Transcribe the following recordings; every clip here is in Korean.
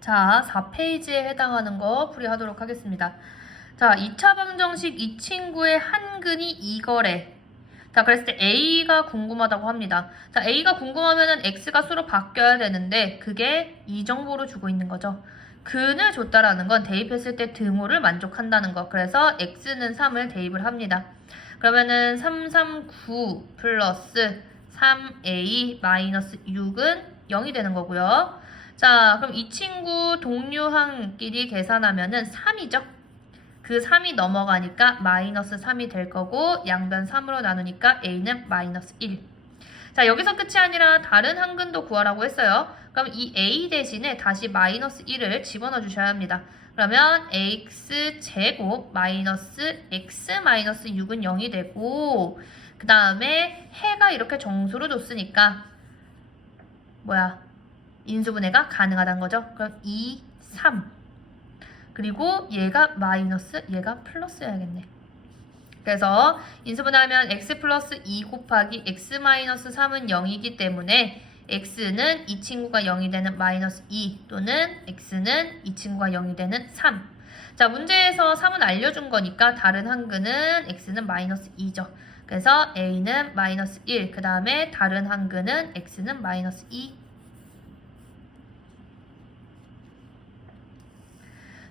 자, 4페이지에 해당하는 거 풀이하도록 하겠습니다. 자, 2차 방정식 이 친구의 한근이 이거래. 자, 그랬을 때 A가 궁금하다고 합니다. 자, A가 궁금하면은 X가 수로 바뀌어야 되는데 그게 이 정보로 주고 있는 거죠. 근을 줬다라는 건 대입했을 때 등호를 만족한다는 거. 그래서 X는 3을 대입을 합니다. 그러면은 3, 3, 9 플러스 3A 마이너스 6은 0이 되는 거고요. 자, 그럼 이 친구 동류항끼리 계산하면은 3이죠. 그 3이 넘어가니까 마이너스 3이 될 거고 양변 3으로 나누니까 A는 마이너스 1. 자, 여기서 끝이 아니라 다른 한근도 구하라고 했어요. 그럼 이 A 대신에 다시 마이너스 1을 집어넣어 주셔야 합니다. 그러면 x제곱 마이너스 x 마이너스 6은 0이 되고 그 다음에 해가 이렇게 정수로 줬으니까 인수분해가 가능하다는 거죠. 그럼 2, 3 그리고 얘가 마이너스 얘가 플러스여야겠네. 그래서 인수분해하면 x 플러스 2 곱하기 x 마이너스 3은 0이기 때문에 x는 이 친구가 0이 되는 마이너스 2 또는 x는 이 친구가 0이 되는 3. 자, 문제에서 3은 알려준 거니까 다른 한근은 x는 마이너스 2죠. 그래서 a는 마이너스 1, 그 다음에 다른 한근은 x는 마이너스 2.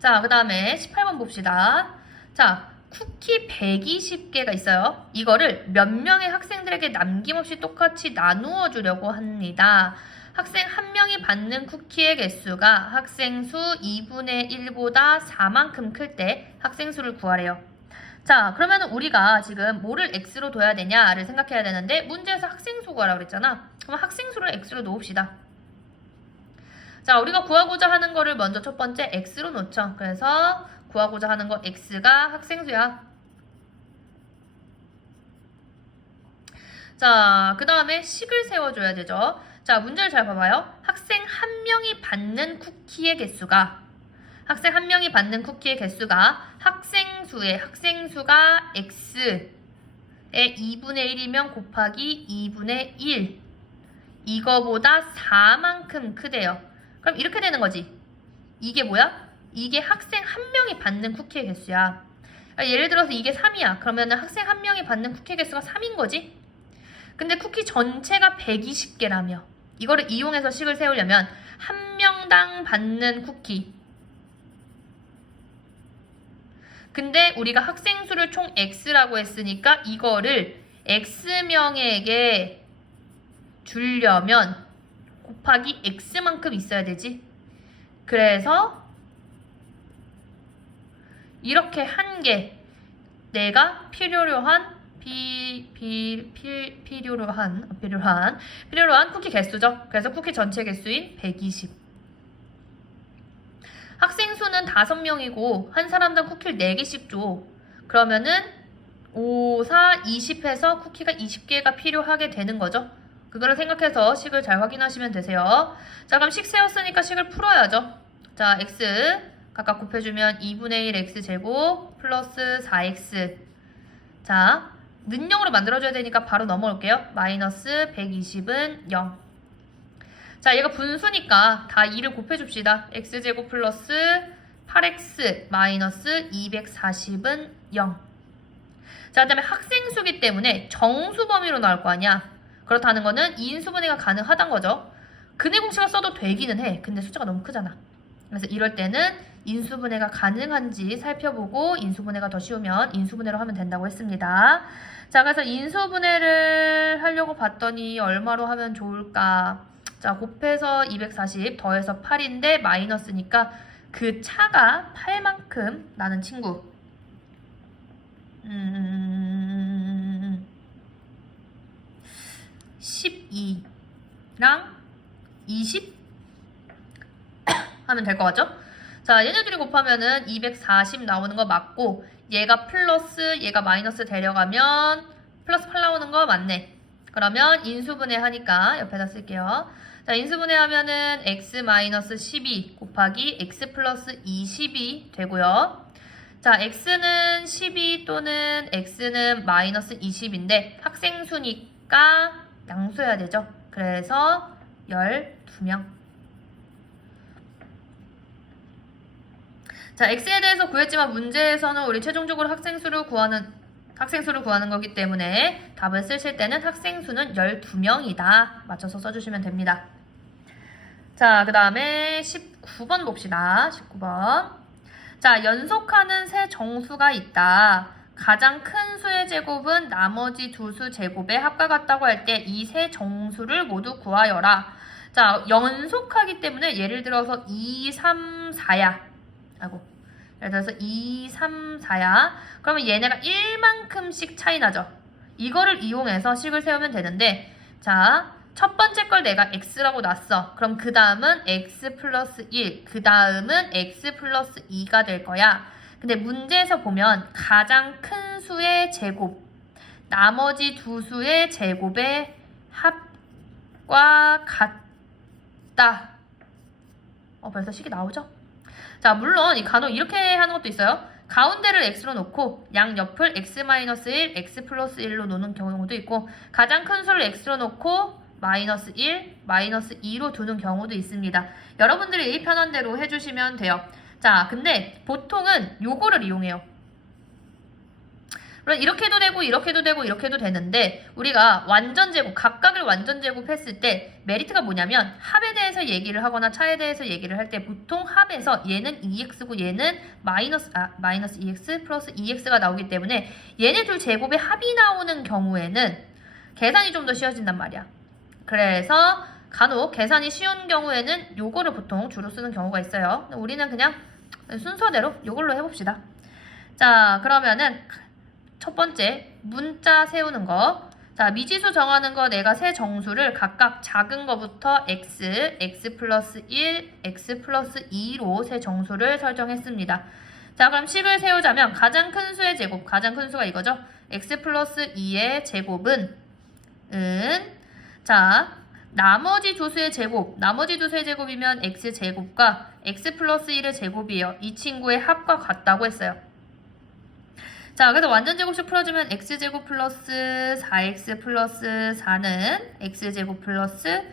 자, 그 다음에 18번 봅시다. 자, 쿠키 120개가 있어요. 이거를 몇 명의 학생들에게 남김없이 똑같이 나누어 주려고 합니다. 학생 한 명이 받는 쿠키의 개수가 학생 수 2분의 1보다 4만큼 클 때 학생 수를 구하래요. 자, 그러면 우리가 지금 뭐를 x로 둬야 되냐를 생각해야 되는데 문제에서 학생 수 구하라고 그랬잖아. 그럼 학생 수를 x로 놓읍시다. 자, 우리가 구하고자 하는 거를 먼저 첫 번째 x로 놓죠. 그래서 구하고자 하는 거 x가 학생수야. 자, 그 다음에 식을 세워줘야 되죠. 자, 문제를 잘 봐봐요. 학생 한 명이 받는 쿠키의 개수가 학생수가 x의 2분의 1이면 곱하기 2분의 1 이거보다 4만큼 크대요. 그럼 이렇게 되는 거지. 이게 뭐야? 이게 학생 한 명이 받는 쿠키의 개수야. 그러니까 예를 들어서 이게 3이야. 그러면 학생 한 명이 받는 쿠키의 개수가 3인 거지? 근데 쿠키 전체가 120개라며. 이거를 이용해서 식을 세우려면 한 명당 받는 쿠키. 근데 우리가 학생 수를 총 x라고 했으니까 이거를 x명에게 주려면 곱하기 x만큼 있어야 되지. 그래서 이렇게 한 개 내가 필요로 한 쿠키 개수죠. 그래서 쿠키 전체 개수인 120. 학생 수는 5명이고 한 사람당 쿠키를 4개씩 줘. 그러면은 5, 4, 20 해서 쿠키가 20개가 필요하게 되는 거죠. 그거를 생각해서 식을 잘 확인하시면 되세요. 자, 그럼 식 세웠으니까 식을 풀어야죠. 자, x 각각 곱해주면 2분의 1 x제곱 플러스 4x. 자, 는영으로 만들어줘야 되니까 바로 넘어올게요. 마이너스 120은 0. 자, 얘가 분수니까 다 2를 곱해줍시다. x제곱 플러스 8x 마이너스 240은 0. 자, 그 다음에 학생수기 때문에 정수 범위로 나올 거 아니야. 그렇다는 거는 인수분해가 가능하단 거죠. 근해 공식을 써도 되기는 해. 근데 숫자가 너무 크잖아. 그래서 이럴 때는 인수분해가 가능한지 살펴보고 인수분해가 더 쉬우면 인수분해로 하면 된다고 했습니다. 자, 그래서 인수분해를 하려고 봤더니 얼마로 하면 좋을까? 자, 곱해서 240 더해서 8인데 마이너스니까 그 차가 8만큼 나는 친구. 12랑 20 하면 될 것 같죠? 자, 얘네들이 곱하면은 240 나오는 거 맞고 얘가 플러스 얘가 마이너스 데려가면 플러스 8 나오는 거 맞네. 그러면 인수분해 하니까 옆에다 쓸게요. 자, 인수분해 하면은 x 마이너스 12 곱하기 x 플러스 20이 되고요. 자, x는 12 또는 x는 마이너스 20인데 학생수니까 양수해야 되죠. 그래서 12명. 자, x에 대해서 구했지만 문제에서는 우리 최종적으로 학생수를 구하는 거기 때문에 답을 쓰실 때는 학생수는 12명이다. 맞춰서 써주시면 됩니다. 자, 그 다음에 19번 봅시다. 19번. 자, 연속하는 세 정수가 있다. 가장 큰 수의 제곱은 나머지 두 수 제곱의 합과 같다고 할 때 이 세 정수를 모두 구하여라. 자, 연속하기 때문에 예를 들어서 2, 3, 4야. 예를 들어서 2, 3, 4야. 그러면 얘네가 1만큼씩 차이 나죠. 이거를 이용해서 식을 세우면 되는데, 자, 첫 번째 걸 내가 x라고 놨어. 그럼 그 다음은 x 플러스 1, 그 다음은 x 플러스 2가 될 거야. 근데 문제에서 보면 가장 큰 수의 제곱, 나머지 두 수의 제곱의 합과 같다. 벌써 식이 나오죠? 자, 물론 이 간혹 이렇게 하는 것도 있어요. 가운데를 x로 놓고 양옆을 x-1, x 플러스 1로 놓는 경우도 있고, 가장 큰 수를 x로 놓고 마이너스 1, 마이너스 2로 두는 경우도 있습니다. 여러분들이 편한 대로 해주시면 돼요. 자, 근데 보통은 요거를 이용해요. 물론 이렇게 해도 되고 이렇게 해도 되고 이렇게 해도 되는데, 우리가 완전제곱, 각각을 완전제곱 했을 때 메리트가 뭐냐면 합에 대해서 얘기를 하거나 차에 대해서 얘기를 할 때 보통 합에서 얘는 2x고 얘는 마이너스 2x 플러스 2x가 나오기 때문에 얘네 둘 제곱의 합이 나오는 경우에는 계산이 좀 더 쉬워진단 말이야. 그래서 간혹 계산이 쉬운 경우에는 요거를 보통 주로 쓰는 경우가 있어요. 우리는 그냥 순서대로 요걸로 해봅시다. 자, 그러면은 첫 번째 문자 세우는 거. 자, 미지수 정하는 거 내가 세 정수를 각각 작은 거부터 x, x 플러스 1, x 플러스 2로 세 정수를 설정했습니다. 자, 그럼 식을 세우자면 가장 큰 수의 제곱, 가장 큰 수가 이거죠. x 플러스 2의 제곱은 자, 나머지 두 수의 제곱, 나머지 두 수의 제곱이면 x제곱과 x 플러스 1의 제곱이에요. 이 친구의 합과 같다고 했어요. 자, 그래서 완전제곱식 풀어주면 x제곱 플러스 4x 플러스 4는 x제곱 플러스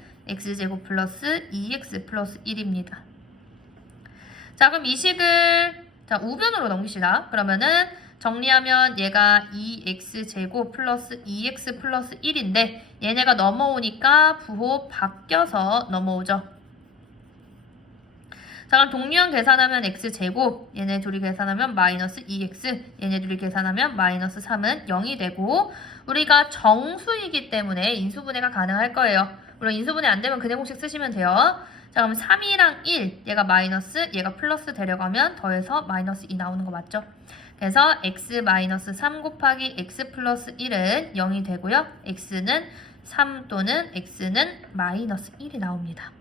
2x 플러스 1입니다. 자, 그럼 이 식을 우변으로 넘깁시다. 그러면은 정리하면 얘가 2x제곱 플러스 2x 플러스 1인데 얘네가 넘어오니까 부호 바뀌어서 넘어오죠. 자, 그럼 동류항 계산하면 x제곱, 얘네 둘이 계산하면 마이너스 2x, 얘네 둘이 계산하면 마이너스 3은 0이 되고, 우리가 정수이기 때문에 인수분해가 가능할 거예요. 물론 인수분해 안 되면 근해공식 쓰시면 돼요. 자, 그럼 3이랑 1, 얘가 마이너스, 얘가 플러스 되려가면 더해서 마이너스 2 나오는 거 맞죠? 그래서 x 마이너스 3 곱하기 x 플러스 1은 0이 되고요. x는 3 또는 x는 마이너스 1이 나옵니다.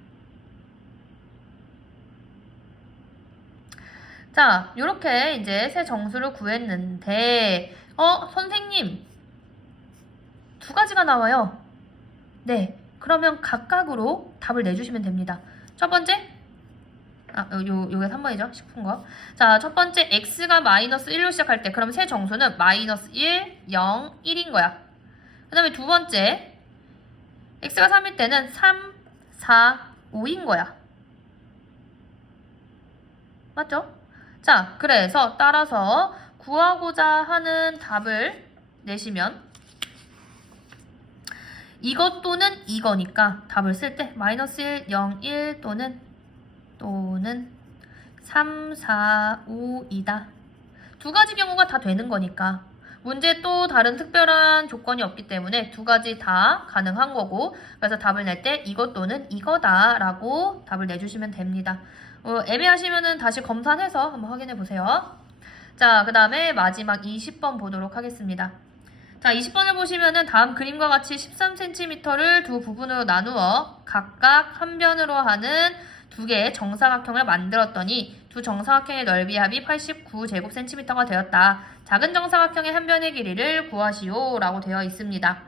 자, 요렇게 이제 세 정수를 구했는데, 선생님, 두 가지가 나와요. 네, 그러면 각각으로 답을 내주시면 됩니다. 첫 번째, 요게 3번이죠. 싶은 거. 자, 첫 번째, x가 마이너스 1로 시작할 때, 그럼 세 정수는 마이너스 1, 0, 1인 거야. 그 다음에 두 번째, x가 3일 때는 3, 4, 5인 거야. 맞죠? 자, 그래서 따라서 구하고자 하는 답을 내시면 이것 또는 이거니까 답을 쓸 때 마이너스 1, 0, 1 또는 3, 4, 5이다. 두 가지 경우가 다 되는 거니까 문제에 또 다른 특별한 조건이 없기 때문에 두 가지 다 가능한 거고, 그래서 답을 낼 때 이것 또는 이거다 라고 답을 내주시면 됩니다. 애매하시면은 다시 검산해서 한번 확인해 보세요. 자, 그 다음에 마지막 20번 보도록 하겠습니다. 자, 20번을 보시면은 다음 그림과 같이 13cm를 두 부분으로 나누어 각각 한 변으로 하는 두 개의 정사각형을 만들었더니 두 정사각형의 넓이 합이 89제곱cm가 되었다. 작은 정사각형의 한 변의 길이를 구하시오 라고 되어 있습니다.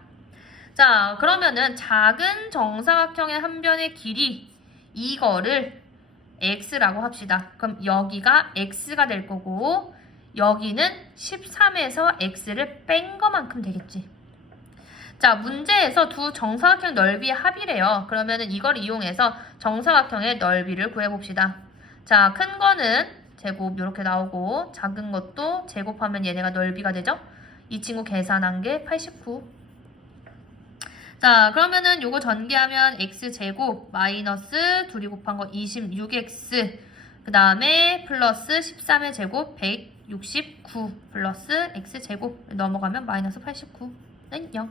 자, 그러면은 작은 정사각형의 한 변의 길이, 이거를 x라고 합시다. 그럼 여기가 x가 될 거고 여기는 13에서 x를 뺀 것만큼 되겠지. 자, 문제에서 두 정사각형 넓이의 합이래요. 그러면은 이걸 이용해서 정사각형의 넓이를 구해봅시다. 자, 큰 거는 제곱 이렇게 나오고 작은 것도 제곱하면 얘네가 넓이가 되죠. 이 친구 계산한 게 89. 자, 그러면은 요거 전개하면 x제곱 마이너스 둘이 곱한 거 26x 그 다음에 플러스 13의 제곱 169 플러스 x제곱 넘어가면 마이너스 89는 0.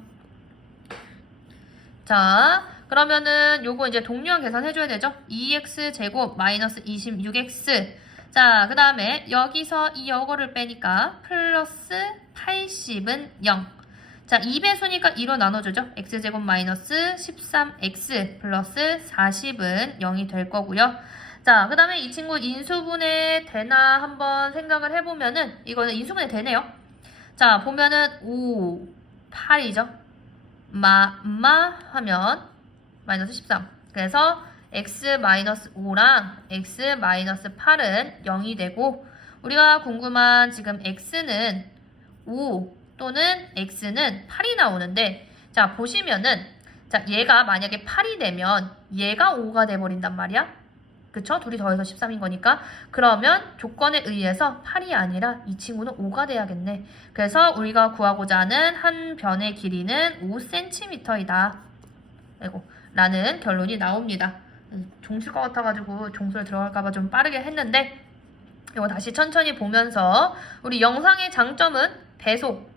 자, 그러면은 요거 이제 동류항 계산해줘야 되죠. 2x제곱 마이너스 26x 자, 그 다음에 여기서 이 요거를 빼니까 플러스 80은 0. 자, 2배수니까 2로 나눠주죠. x제곱 마이너스 13x 플러스 40은 0이 될 거고요. 자, 그 다음에 이 친구 인수분해 되나 한번 생각을 해보면은 이거는 인수분해 되네요. 자, 보면은 5, 8이죠. 하면 마이너스 13. 그래서 x-5랑 x-8은 0이 되고 우리가 궁금한 지금 x는 5 또는 x는 8이 나오는데 자 보시면은 자 얘가 만약에 8이 되면 얘가 5가 돼버린단 말이야. 그쵸? 둘이 더해서 13인 거니까 그러면 조건에 의해서 8이 아니라 이 친구는 5가 돼야겠네. 그래서 우리가 구하고자 하는 한 변의 길이는 5cm이다. 라는 결론이 나옵니다. 종칠 것 같아가지고 종소리 들어갈까봐 좀 빠르게 했는데 이거 다시 천천히 보면서 우리 영상의 장점은 배속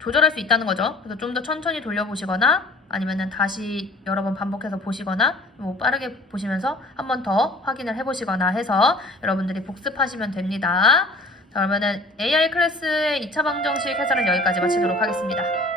조절할 수 있다는 거죠. 그래서 좀 더 천천히 돌려보시거나 아니면은 다시 여러 번 반복해서 보시거나 뭐 빠르게 보시면서 한 번 더 확인을 해보시거나 해서 여러분들이 복습하시면 됩니다. 자, 그러면은 AI 클래스의 2차 방정식 해설은 여기까지 마치도록 하겠습니다.